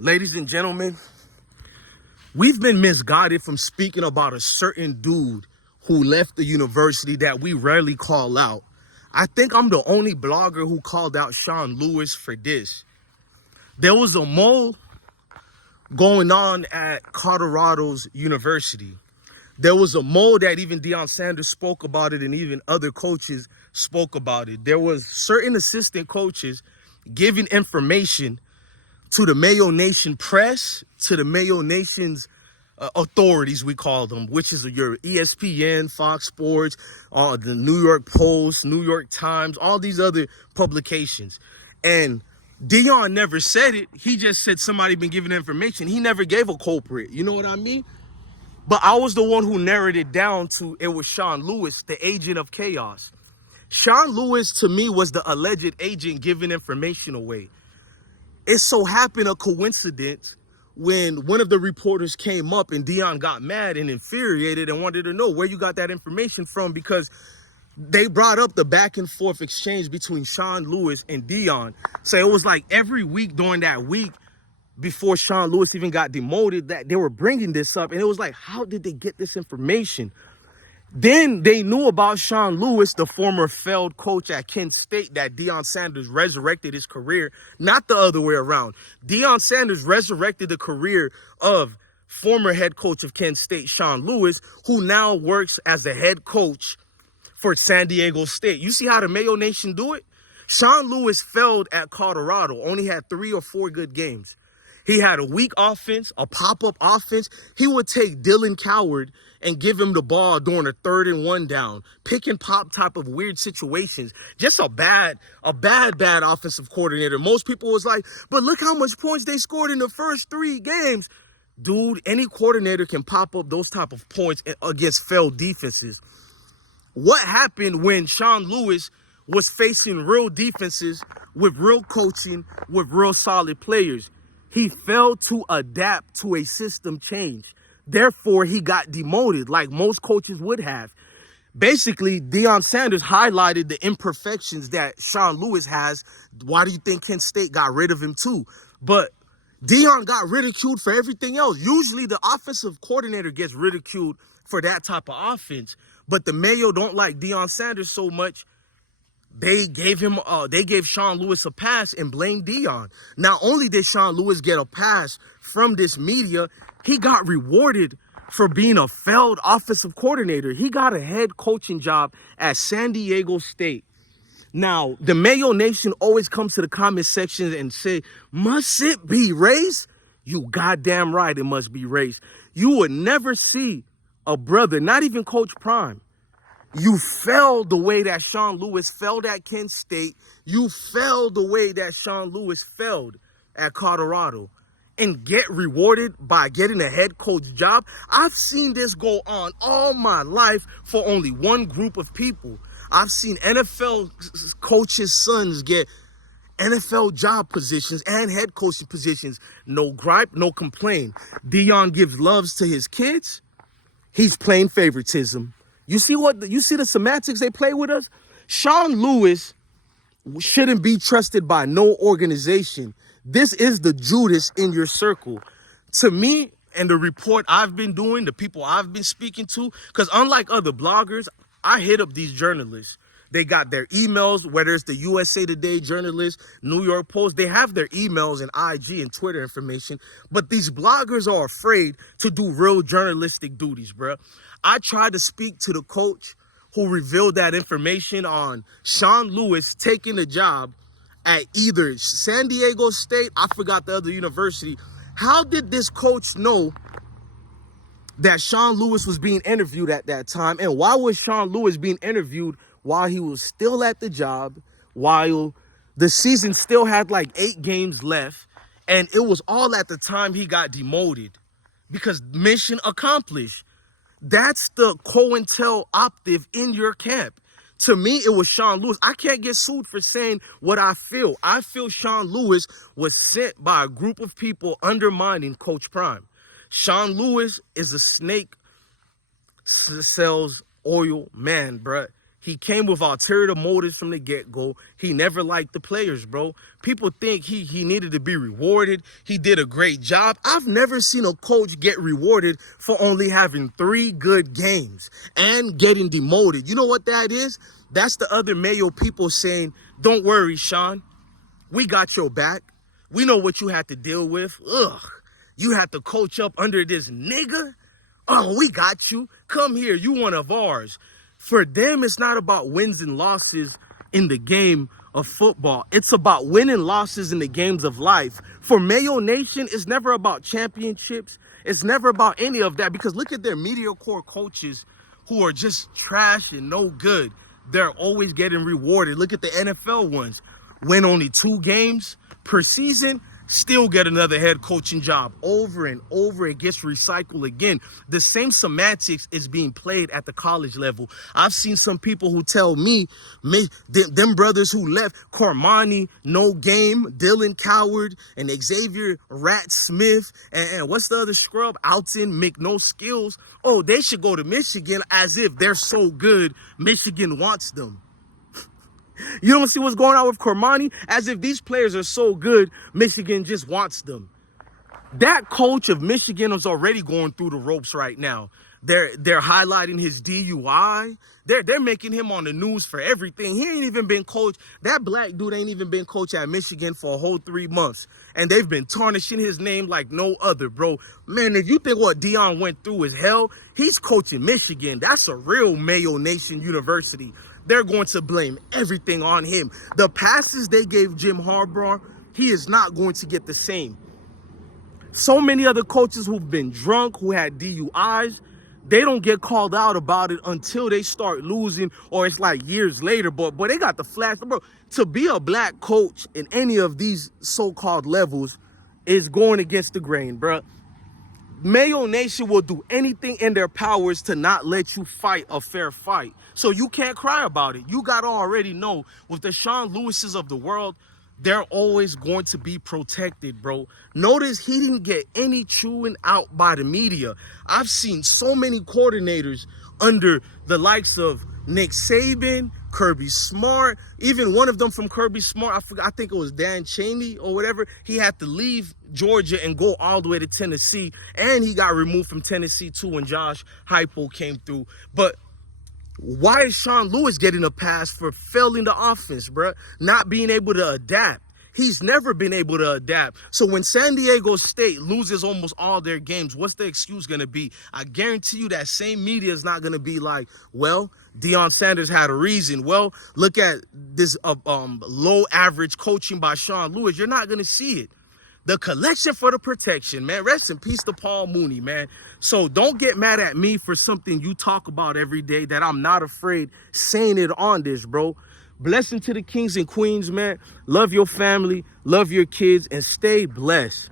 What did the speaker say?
Ladies and gentlemen, we've been misguided from speaking about a certain dude who left the university that we rarely call out. I think I'm the only blogger who called out Shawn Lewis for this. There was a mole going on at Colorado's university. There was a mole that even Deion Sanders spoke about it, and even other coaches spoke about it. There was certain assistant coaches giving information to the Mayo Nation press, to the Mayo Nation's authorities, we call them, which is your ESPN, Fox Sports, the New York Post, New York Times, all these other publications. And Deion never said it. He just said somebody been giving information. He never gave a culprit. You know what I mean? But I was the one who narrowed it down to it was Shawn Lewis, the agent of chaos. Shawn Lewis, to me, was the alleged agent giving information away. It so happened a coincidence when one of the reporters came up and Deion got mad and infuriated and wanted to know where you got that information from, because they brought up the back and forth exchange between Shawn Lewis and Deion. So it was like every week during that week before Shawn Lewis even got demoted that they were bringing this up. And it was like, how did they get this information? Then they knew about Shawn Lewis, the former failed coach at Kent State, that Deion Sanders resurrected his career, not the other way around. Deion Sanders resurrected the career of former head coach of Kent State, Shawn Lewis, who now works as the head coach for San Diego State. You see how the Mayo Nation do it? Shawn Lewis failed at Colorado, only had 3 or 4 good games. He had a weak offense, a pop-up offense. He would take Dylan Coward and give him the ball during a 3rd and 1 down, pick and pop type of weird situations. Just a bad offensive coordinator. Most people was like, but look how much points they scored in the first 3 games. Dude, any coordinator can pop up those type of points against failed defenses. What happened when Shawn Lewis was facing real defenses with real coaching, with real solid players? He failed to adapt to a system change. Therefore, he got demoted like most coaches would have. Basically, Deion Sanders highlighted the imperfections that Shawn Lewis has. Why do you think Kent State got rid of him too? But Deion got ridiculed for everything else. Usually the offensive coordinator gets ridiculed for that type of offense. But the Mayo don't like Deion Sanders so much. They gave Shawn Lewis a pass and blamed Deion. Not only did Shawn Lewis get a pass from this media, he got rewarded for being a failed offensive coordinator. He got a head coaching job at San Diego State. Now, the Mayo Nation always comes to the comment section and say, must it be race? You goddamn right it must be race. You would never see a brother, not even Coach Prime. You failed the way that Shawn Lewis failed at Kent State. You failed the way that Shawn Lewis failed at Colorado. And get rewarded by getting a head coach job. I've seen this go on all my life for only one group of people. I've seen NFL coaches' sons get NFL job positions and head coaching positions. No gripe, no complaint. Deion gives loves to his kids. He's playing favoritism. You see the semantics they play with us? Shawn Lewis shouldn't be trusted by no organization. This is the Judas in your circle. To me, and the report I've been doing, the people I've been speaking to, because unlike other bloggers, I hit up these journalists. They got their emails, whether it's the USA Today journalists, New York Post, they have their emails and IG and Twitter information. But these bloggers are afraid to do real journalistic duties, bro. I tried to speak to the coach who revealed that information on Shawn Lewis taking a job at either San Diego State, I forgot the other university. How did this coach know that Shawn Lewis was being interviewed at that time? And why was Shawn Lewis being interviewed while he was still at the job, while the season still had like 8 games left, and it was all at the time he got demoted? Because mission accomplished. That's the COINTEL operative in your camp. To me, it was Shawn Lewis. I can't get sued for saying what I feel. I feel Shawn Lewis was sent by a group of people undermining Coach Prime. Shawn Lewis is a snake sells oil man, bruh. He came with ulterior motives from the get-go. He never liked the players, bro. People think he needed to be rewarded. He did a great job. I've never seen a coach get rewarded for only having 3 good games and getting demoted. You know what that is? That's the other Mayo people saying, don't worry, Shawn. We got your back. We know what you had to deal with. Ugh. You had to coach up under this nigga? Oh, we got you. Come here. You one of ours. For them, it's not about wins and losses in the game of football. It's about winning losses in the games of life. For Mayo Nation, it's never about championships. It's never about any of that, because look at their mediocre coaches who are just trash and no good. They're always getting rewarded. Look at the NFL ones. Win only 2 games per season, still get another head coaching job over and over. It gets recycled again. The same semantics is being played at the college level. I've seen some people who tell me, them brothers who left, Cormani, no game, Dylan Coward, and Xavier Rat Smith, and what's the other scrub? Alton, no skills. Oh, they should go to Michigan, as if they're so good, Michigan wants them. You don't see what's going on with Cormani? As if these players are so good, Michigan just wants them. That coach of Michigan is already going through the ropes right now. They're highlighting his DUI. They're making him on the news for everything. He ain't even been coached. That black dude ain't even been coached at Michigan for a whole 3 months. And they've been tarnishing his name like no other, bro. Man, if you think what Deion went through is hell, he's coaching Michigan. That's a real Mayo Nation university. They're going to blame everything on him. The passes they gave Jim Harbaugh, he is not going to get the same. So many other coaches who've been drunk, who had DUIs, they don't get called out about it until they start losing, or it's like years later. But they got the flash. Bro, to be a black coach in any of these so-called levels is going against the grain, bro. Mayo Nation will do anything in their powers to not let you fight a fair fight. So you can't cry about it. You got to already know, with the Shawn Lewises of the world, they're always going to be protected, bro. Notice he didn't get any chewing out by the media. I've seen so many coordinators under the likes of Nick Saban, Kirby Smart, even one of them from Kirby Smart, I think it was Dan Chaney or whatever. He had to leave Georgia and go all the way to Tennessee, and he got removed from Tennessee too when Josh Heupel came through. But why is Shawn Lewis getting a pass for failing the offense, bro? Not being able to adapt. He's never been able to adapt. So when San Diego State loses almost all their games, what's the excuse going to be? I guarantee you that same media is not going to be like, well, Deion Sanders had a reason. Well, look at this low average coaching by Shawn Lewis. You're not going to see it. The collection for the protection, man. Rest in peace to Paul Mooney, man. So don't get mad at me for something you talk about every day that I'm not afraid saying it on this, bro. Blessing to the kings and queens, man. Love your family, love your kids, and stay blessed.